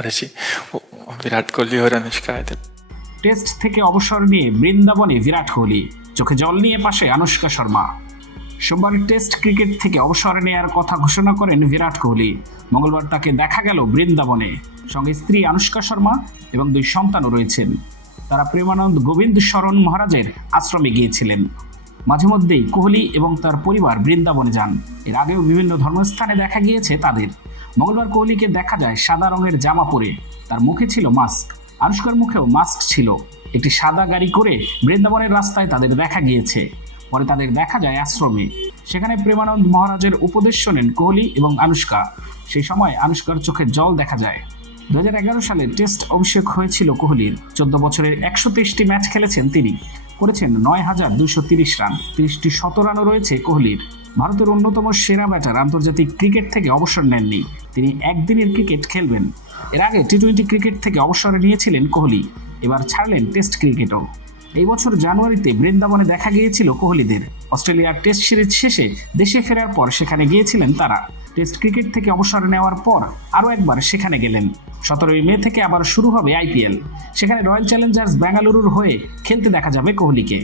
পারেছি। বিরাট কোহলি হয়ে আয়তেন টেস্ট থেকে অবসর নিয়ে বৃন্দাবনে বিরাট কোহলি। চোখে জল নিয়ে পাশে আনুষ্কা শর্মা। সোমবার টেস্ট ক্রিকেট থেকে অবসর নেয়ার কথা ঘোষণা করেন বিরাট কোহলি। মঙ্গলবার তাকে দেখা গেল বৃন্দাবনে। সঙ্গে স্ত্রী আনুষ্কা শর্মা এবং দুই সন্তানও রয়েছেন। তারা প্রেমানন্দ গোবিন্দ শরণ মহারাজের আশ্রমে গিয়েছিলেন। মাঝে মধ্যেই কোহলি এবং তার পরিবার বৃন্দাবনে যান। এর আগেও বিভিন্ন ধর্মস্থানে দেখা গিয়েছে তাদের। মঙ্গলবার কোহলিকে দেখা যায় সাদা রঙের জামা পরে। তার মুখে ছিল মাস্ক। আনুষ্কার মুখেও মাস্ক ছিল। একটি সাদা গাড়ি করে বৃন্দাবনের রাস্তায় তাদের দেখা গিয়েছে। পরে তাদের দেখা যায় আশ্রমে। সেখানে প্রেমানন্দ মহারাজের উপদেশ শোনেন কোহলি এবং আনুষ্কা। সেই সময় আনুষ্কার চোখে জল দেখা যায়। দু হাজার এগারো সালে টেস্ট অভিষেক হয়েছিল কোহলির। চোদ্দ বছরের একশো তেইশটি ম্যাচ খেলেছেন তিনি। করেছেন নয় হাজার দুশো তিরিশ রান তিরিশটি শত রানও রয়েছে কোহলির। ভারতের অন্যতম সেরা ব্যাটার আন্তর্জাতিক ক্রিকেট থেকে অবসর নেননি। তিনি একদিনের ক্রিকেট খেলবেন। এর আগে টি টোয়েন্টি ক্রিকেট থেকে অবসর নিয়েছিলেন কোহলি। এবার ছাড়লেন টেস্ট ক্রিকেটও। এই বছর জানুয়ারিতে বৃন্দাবনে দেখা গিয়েছিল কোহলিদের। অস্ট্রেলিয়ার টেস্ট সিরিজ শেষে দেশে ফেরার পর সেখানে গিয়েছিলেন তারা। টেস্ট ক্রিকেট থেকে অবসর নেওয়ার পর আরও একবার সেখানে গেলেন। সতেরোই মে থেকে আবার শুরু হবে আইপিএল সেখানে রয়্যাল চ্যালেঞ্জার্স বেঙ্গালুরুর হয়ে খেলতে দেখা যাবে কোহলিকে।